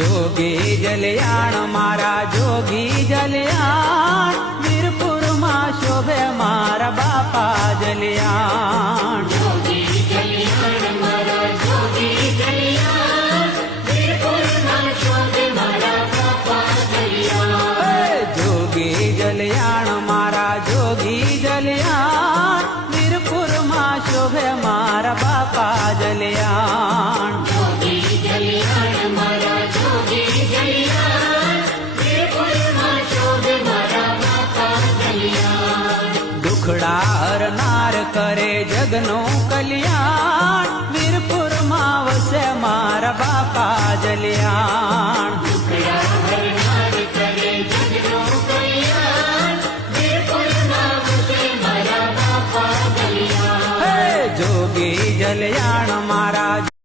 જોગી જલિયાણ મારા જોગી જલિયાણ વીરપુરમાં શોભે મારા બાપા જલિયાણ જોગી જલિયાણ મારા જોગી જલિયાણ વીરપુરમાં શોભે મારા બાપા જલિયાણ જોગી જલિયાણ મારા જોગી જલિયાણ વીરપુરમાં શોભે મારા બાપા જલિયાણ જોગી જલિયાણ મારા જોગી જલિયાણ વીરપુરમાં શોભે મારા બાપા જલિયાણ દુખડા હરનાર કરે જગનું કલ્યાણ વીરપુરમાં વસે મારા બાપા જલિયાણ